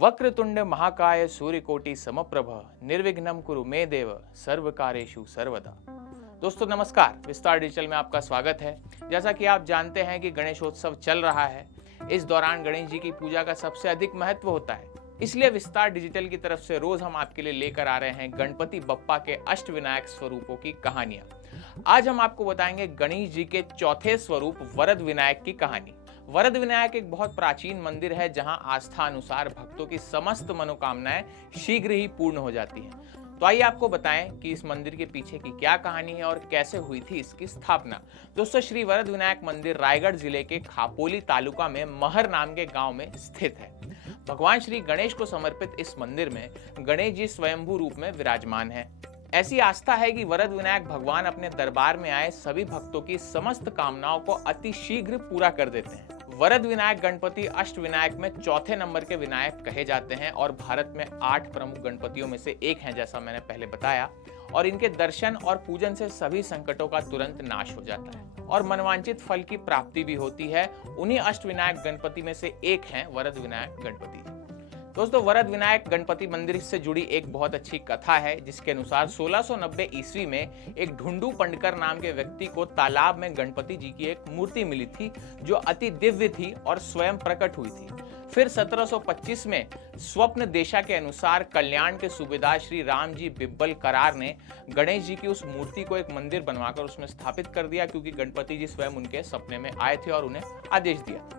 वक्रतुंड महाकाय सूर्यकोटि समप्रभ निर्विघ्नं कुरु मे देव सर्वकार्येषु सर्वदा। दोस्तों नमस्कार, विस्तार डिजिटल में आपका स्वागत है। जैसा कि आप जानते हैं कि गणेशोत्सव चल रहा है। इस दौरान गणेश जी की पूजा का सबसे अधिक महत्व होता है, इसलिए विस्तार डिजिटल की तरफ से रोज हम आपके लिए लेकर आ रहे हैं गणपति बप्पा के अष्टविनायक स्वरूपों की कहानियां। आज हम आपको बताएंगे गणेश जी के चौथे स्वरूप वरद विनायक की कहानी। वरद विनायक एक बहुत प्राचीन मंदिर है जहां आस्था अनुसार भक्तों की समस्त मनोकामनाएं शीघ्र ही पूर्ण हो जाती हैं। तो आइए आपको बताएं कि इस मंदिर के पीछे की क्या कहानी है और कैसे हुई थी इसकी स्थापना। दोस्तों, श्री वरद विनायक मंदिर रायगढ़ जिले के खापोली तालुका में महर नाम के गांव में स्थित है। भगवान श्री गणेश को समर्पित इस मंदिर में गणेश जी स्वयंभू रूप में विराजमान है। ऐसी आस्था है कि वरद विनायक भगवान अपने दरबार में आए सभी भक्तों की समस्त कामनाओं को अति शीघ्र पूरा कर देते हैं। वरद विनायक गणपति अष्टविनायक में चौथे नंबर के विनायक कहे जाते हैं और भारत में 8 प्रमुख गणपतियों में से एक हैं, जैसा मैंने पहले बताया। और इनके दर्शन और पूजन से सभी संकटों का तुरंत नाश हो जाता है और मनवांचित फल की प्राप्ति भी होती है। उन्हीं अष्टविनायक गणपति में से एक हैं वरद विनायक गणपति। दोस्तों, वरद विनायक गणपति मंदिर से जुड़ी एक बहुत अच्छी कथा है, जिसके अनुसार 1690 ईस्वी में एक ढूंढू पंडकर नाम के व्यक्ति को तालाब में गणपति जी की एक मूर्ति मिली थी जो अति दिव्य थी और स्वयं प्रकट हुई थी। फिर 1725 में स्वप्न देशा के अनुसार कल्याण के सूबेदार श्री राम जी बिब्बल करार ने गणेश जी की उस मूर्ति को एक मंदिर बनवाकर उसमें स्थापित कर दिया, क्योंकि गणपति जी स्वयं उनके सपने में आए थे और उन्हें आदेश दिया था।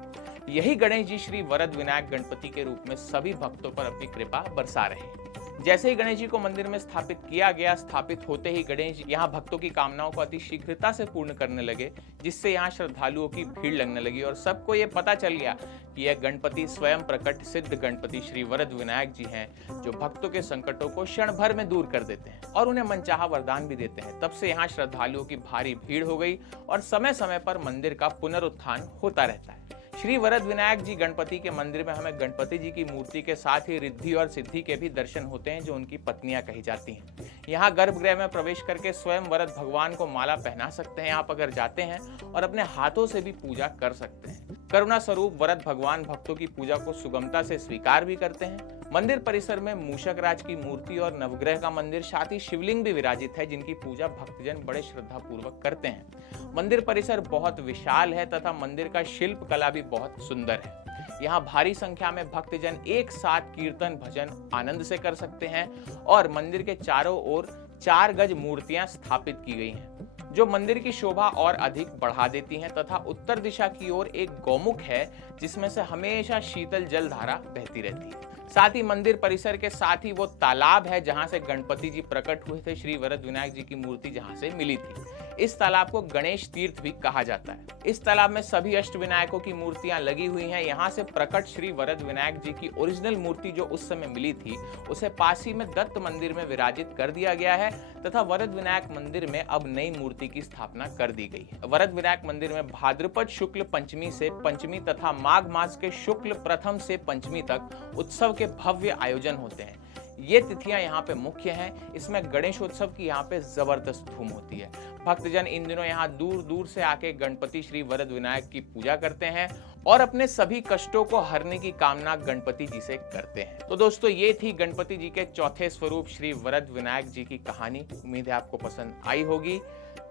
यही गणेश जी श्री वरद विनायक गणपति के रूप में सभी भक्तों पर अपनी कृपा बरसा रहे हैं। जैसे ही गणेश जी को मंदिर में स्थापित किया गया, स्थापित होते ही गणेश जी यहाँ भक्तों की कामनाओं को अति शीघ्रता से पूर्ण करने लगे, जिससे यहाँ श्रद्धालुओं की भीड़ लगने लगी और सबको ये पता चल गया कि यह गणपति स्वयं प्रकट सिद्ध गणपति श्री वरद विनायक जी हैं, जो भक्तों के संकटों को क्षण भर में दूर कर देते हैं और उन्हें मनचाहा वरदान भी देते हैं। तब से यहाँ श्रद्धालुओं की भारी भीड़ हो गई और समय समय पर मंदिर का पुनरुत्थान होता रहता है। श्री वरद विनायक जी गणपति के मंदिर में हमें गणपति जी की मूर्ति के साथ ही रिद्धि और सिद्धि के भी दर्शन होते हैं, जो उनकी पत्नियां कही जाती हैं। यहाँ गर्भगृह में प्रवेश करके स्वयं वरद भगवान को माला पहना सकते हैं आप अगर जाते हैं, और अपने हाथों से भी पूजा कर सकते हैं। करुणा स्वरूप वरद भगवान भक्तों की पूजा को सुगमता से स्वीकार भी करते हैं। मंदिर परिसर में मूषक राज की मूर्ति और नवग्रह का मंदिर, साथ ही शिवलिंग भी विराजित है, जिनकी पूजा भक्तजन बड़े श्रद्धा पूर्वक करते हैं। मंदिर परिसर बहुत विशाल है तथा मंदिर का शिल्प कला भी बहुत सुंदर है। यहाँ भारी संख्या में भक्तजन एक साथ कीर्तन भजन आनंद से कर सकते हैं और मंदिर के चारों ओर 4 गज मूर्तियां स्थापित की गई हैं, जो मंदिर की शोभा और अधिक बढ़ा देती हैं। तथा उत्तर दिशा की ओर एक गौमुख है, जिसमें से हमेशा शीतल जल धारा बहती रहती है। साथ ही मंदिर परिसर के साथ ही वो तालाब है जहां से गणपति जी प्रकट हुए थे, श्री वरद विनायक जी की मूर्ति जहां से मिली थी। इस तालाब को गणेश तीर्थ भी कहा जाता है। इस तालाब में सभी अष्ट विनायकों की मूर्तियां लगी हुई हैं। यहाँ से प्रकट श्री वरद विनायक जी की ओरिजिनल मूर्ति जो उस समय मिली थी, उसे पास ही में दत्त मंदिर में विराजित कर दिया गया है तथा वरद विनायक मंदिर में अब नई मूर्ति की स्थापना कर दी गई है। वरद विनायक मंदिर में भाद्रपद शुक्ल पंचमी से पंचमी तथा माघ मास के शुक्ल प्रथम से पंचमी तक उत्सव के भव्य आयोजन होते हैं। ये तिथियां यहाँ पे मुख्य हैं। इसमें गणेशोत्सव की यहाँ पे जबरदस्त धूम होती है। भक्तजन इन दिनों यहाँ दूर दूर से आके गणपति श्री वरद विनायक की पूजा करते हैं और अपने सभी कष्टों को हरने की कामना गणपति जी से करते हैं। तो दोस्तों, ये थी गणपति जी के चौथे स्वरूप श्री वरद विनायक जी की कहानी। उम्मीद है आपको पसंद आई होगी।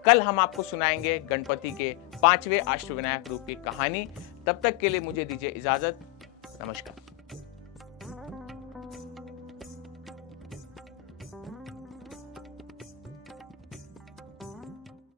कल हम आपको सुनाएंगे गणपति के 5वें अष्टविनायक रूप की कहानी। तब तक के लिए मुझे दीजिए इजाजत। नमस्कार।